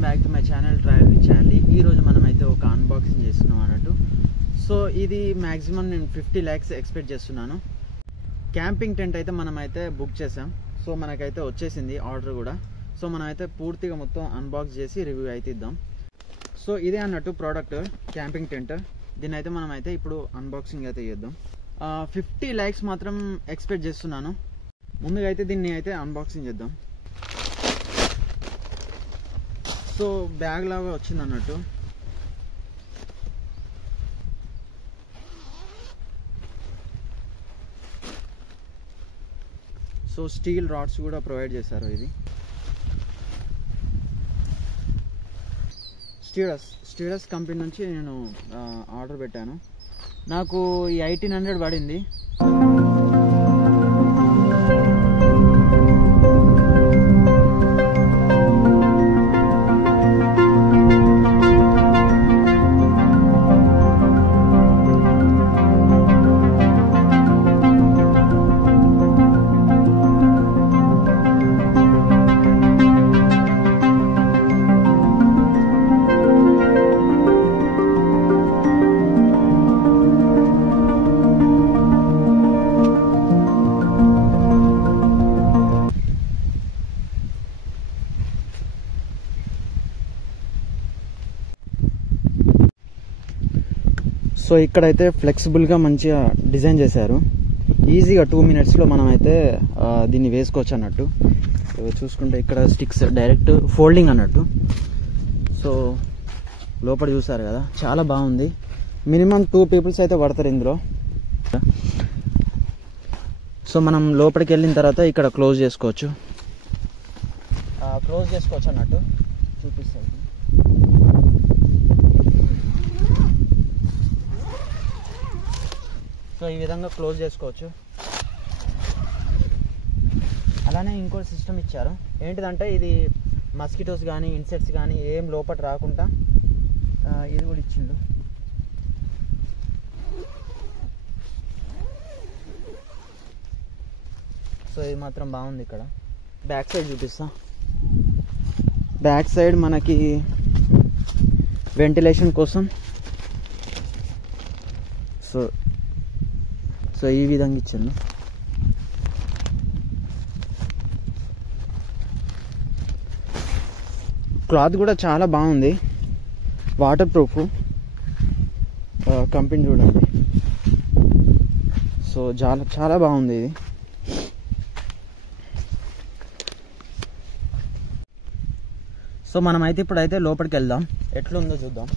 Welcome back to my channel travel with Charlie. ఈరోజు మనమైతే ఒక అన్బాక్సింగ్ చేస్తున్నాం అన్నట్టు. సో ఇది మ్యాక్సిమం నేను 50 lakhs ఎక్స్పెక్ట్ చేస్తున్నాను. క్యాంపింగ్ టెంట్ అయితే మనమైతే బుక్ చేసాం. సో మనకైతే వచ్చేసింది ఆర్డర్ కూడా. సో మనమైతే పూర్తిగా మొత్తం అన్బాక్స్ చేసి రివ్యూ అయితే ఇద్దాం. సో ఇదే అన్నట్టు ప్రోడక్ట్ క్యాంపింగ్ టెంట్. దీన్ని అయితే మనమైతే ఇప్పుడు అన్బాక్సింగ్ అయితే చేద్దాం. 50 lakhs మాత్రం ఎక్స్పెక్ట్ చేస్తున్నాను. ముందుగా అయితే దీన్ని అయితే అన్బాక్సింగ్ చేద్దాం. సో బ్యాగ్ లాగా వచ్చింది అన్నట్టు. సో స్టీల్ రాడ్స్ కూడా ప్రొవైడ్ చేశారు. ఇది స్టీడస్ కంపెనీ నుంచి నేను ఆర్డర్ పెట్టాను. నాకు ఈ 1800 పడింది. సో ఇక్కడైతే ఫ్లెక్సిబుల్గా మంచిగా డిజైన్ చేశారు. ఈజీగా 2 minutesలో మనమైతే దీన్ని వేసుకోవచ్చు అన్నట్టు. చూసుకుంటే ఇక్కడ స్టిక్స్ డైరెక్ట్ ఫోల్డింగ్ అన్నట్టు. సో లోపల చూసారు కదా, చాలా బాగుంది. మినిమం 2 people అయితే పడతారు ఇందులో. సో మనం లోపలికి వెళ్ళిన తర్వాత ఇక్కడ క్లోజ్ చేసుకోవచ్చు అన్నట్టు. చూపిస్తాను. సో ఈ విధంగా క్లోజ్ చేసుకోవచ్చు. అలానే ఇంకో సిస్టమ్ ఇచ్చారు. ఏంటిదంటే ఇది మస్కిటోస్ కానీ ఇన్సెక్ట్స్ కానీ ఏం లోపల రాకుండా ఇది కూడా ఇచ్చిండు. సో ఇది మాత్రం బాగుంది. ఇక్కడ బ్యాక్ సైడ్ చూపిస్తా. బ్యాక్ సైడ్ మనకి వెంటిలేషన్ కోసం సో ఈ విధంగా ఇచ్చాను. క్లాత్ కూడా చాలా బాగుంది. వాటర్ ప్రూఫ్ కంపెనీ చూడండి. సో చాలా బాగుంది ఇది. సో మనమైతే ఇప్పుడైతే లోపలికి వెళ్దాం, ఎట్లుందో చూద్దాం.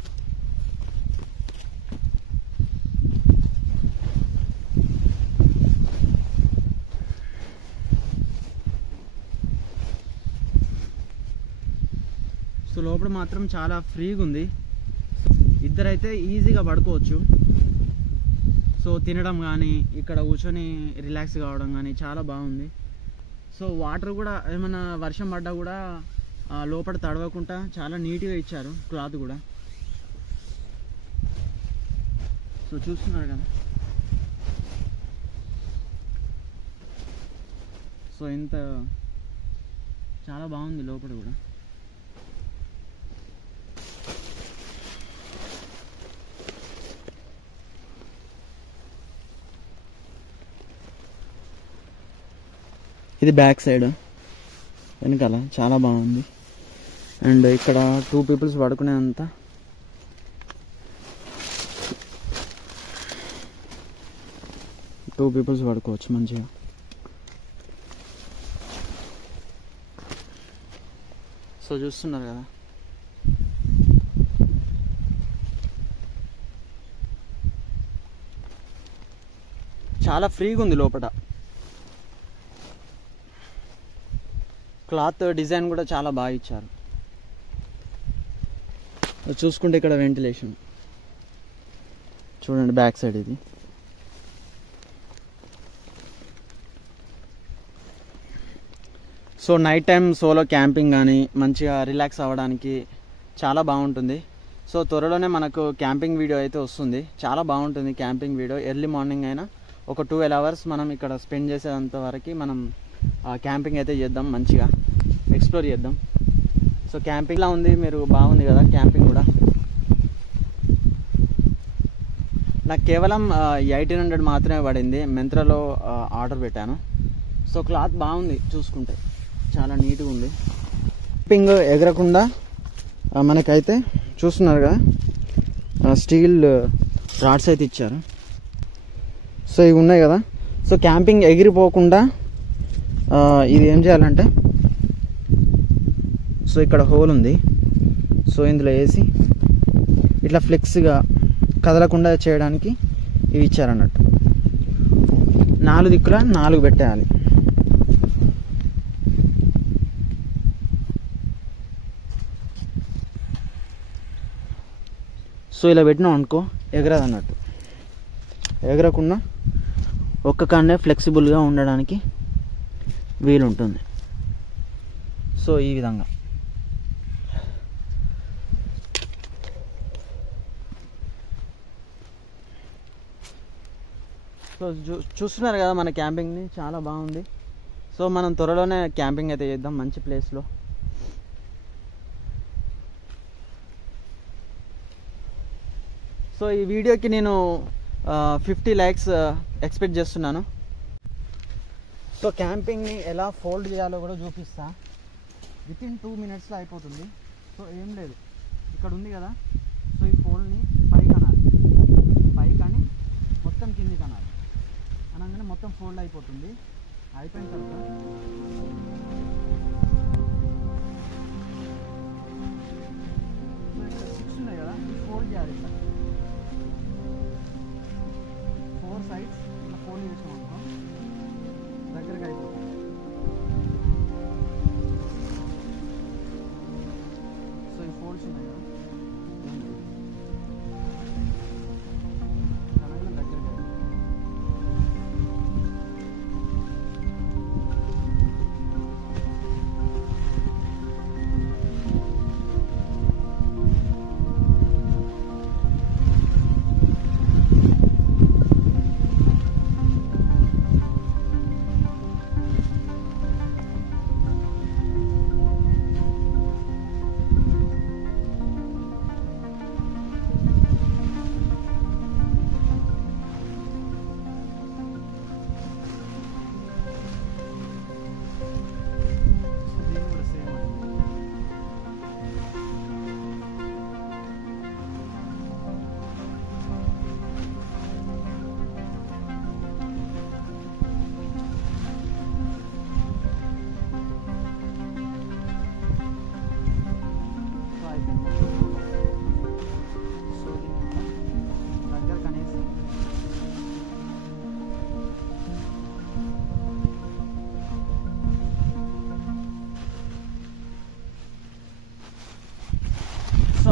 సో లోపల మాత్రం చాలా ఫ్రీగా ఉంది. ఇద్దరైతే ఈజీగా పడుకోవచ్చు. సో తినడం కానీ ఇక్కడ కూర్చొని రిలాక్స్ కావడం కానీ చాలా బాగుంది. సో వాటర్ కూడా ఏమైనా వర్షం పడ్డా కూడా లోపల తడవకుండా చాలా నీట్గా ఇచ్చారు. క్లాత్ కూడా సో చూస్తున్నారు కదా. సో ఇంత చాలా బాగుంది లోపల కూడా. ఇది బ్యాక్ సైడ్ వెనకాల చాలా బాగుంది. అండ్ ఇక్కడ 2 people పడుకునేంత పడుకోవచ్చు మంచిగా. సో చూస్తున్నారు కదా. చాలా ఫ్రీగా ఉంది లోపల. క్లాత్ డిజైన్ కూడా చాలా బాగా ఇచ్చారు. చూసుకుంటే ఇక్కడ వెంటిలేషన్ చూడండి. బ్యాక్ సైడ్ ఇది. So night time solo camping కానీ మంచిగా రిలాక్స్ అవ్వడానికి చాలా బాగుంటుంది. సో త్వరలోనే మనకు క్యాంపింగ్ వీడియో అయితే వస్తుంది. చాలా బాగుంటుంది క్యాంపింగ్ వీడియో. ఎర్లీ మార్నింగ్ అయినా ఒక 12 hours మనం ఇక్కడ స్పెండ్ చేసేంత వరకు మనం క్యాంపింగ్ అయితే చేద్దాం, మంచిగా ఎక్స్ప్లోర్ చేద్దాం. సో క్యాంపింగ్లా ఉంది, మీరు బాగుంది కదా క్యాంపింగ్ కూడా. నాకు కేవలం 1800 మాత్రమే పడింది. మింత్రాలో ఆర్డర్ పెట్టాను. సో క్లాత్ బాగుంది, చూసుకుంటే చాలా నీట్గా ఉంది. క్యాంపింగ్ ఎగరకుండా మనకైతే చూస్తున్నారు కదా స్టీల్ రాడ్స్ అయితే ఇచ్చారు. సో ఇవి ఉన్నాయి కదా, సో క్యాంపింగ్ ఎగిరిపోకుండా ఇది ఏం చేయాలంటే, సో ఇక్కడ హోల్ ఉంది, సో ఇందులో వేసి ఇట్లా ఫ్లెక్స్గా కదలకుండా చేయడానికి ఇవి ఇచ్చారన్నట్టు. 4 దిక్కులా 4 పెట్టేయాలి. సో ఇలా పెట్టినాం అనుకో ఎగరదు అన్నట్టు. ఎగరకుండా ఒక్క కాన్నే ఫ్లెక్సిబుల్గా ఉండడానికి వీలుంటుంది. సో ఈ విధంగా సో చూస్తున్నారు కదా మన క్యాంపింగ్ని, చాలా బాగుంది. సో మనం త్వరలోనే క్యాంపింగ్ అయితే చేద్దాం మంచి ప్లేస్లో. సో ఈ వీడియోకి నేను 50 lakhs ఎక్స్పెక్ట్ చేస్తున్నాను. సో క్యాంపింగ్ని ఎలా ఫోల్డ్ చేయాలో కూడా చూపిస్తా. వితిన్ 2 minutesలో అయిపోతుంది. సో ఏం లేదు, ఇక్కడ ఉంది కదా, సో ఈ ఫోల్డ్ని పైకి అనాలి, పైకి మొత్తం కిందికి అనాలి. అనగానే మొత్తం ఫోల్డ్ అయిపోతుంది. అయిపోయిన తర్వాత ఇక్కడ 6 ఉన్నాయి కదా, ఫోల్డ్ చేయాలి. ఇట్లా 4 sides ఇట్లా ఫోల్డ్ చేసాం అనుకో దగ్గరగా అయిపోతుంది. సో ఈ ఫోల్డ్స్ ఉన్నాయి కదా, దగ్గరగా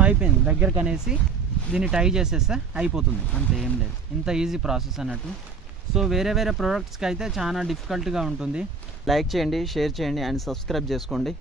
అయిపోయింది. దగ్గరకు అనేసి దీన్ని టై చేసేస్తే అయిపోతుంది, అంతే, ఏం లేదు. ఇంత ఈజీ ప్రాసెస్ అన్నట్టు. సో వేరే వేరే ప్రోడక్ట్స్కి అయితే చాలా డిఫికల్ట్గా ఉంటుంది. లైక్ చేయండి, షేర్ చేయండి అండ్ సబ్స్క్రైబ్ చేసుకోండి.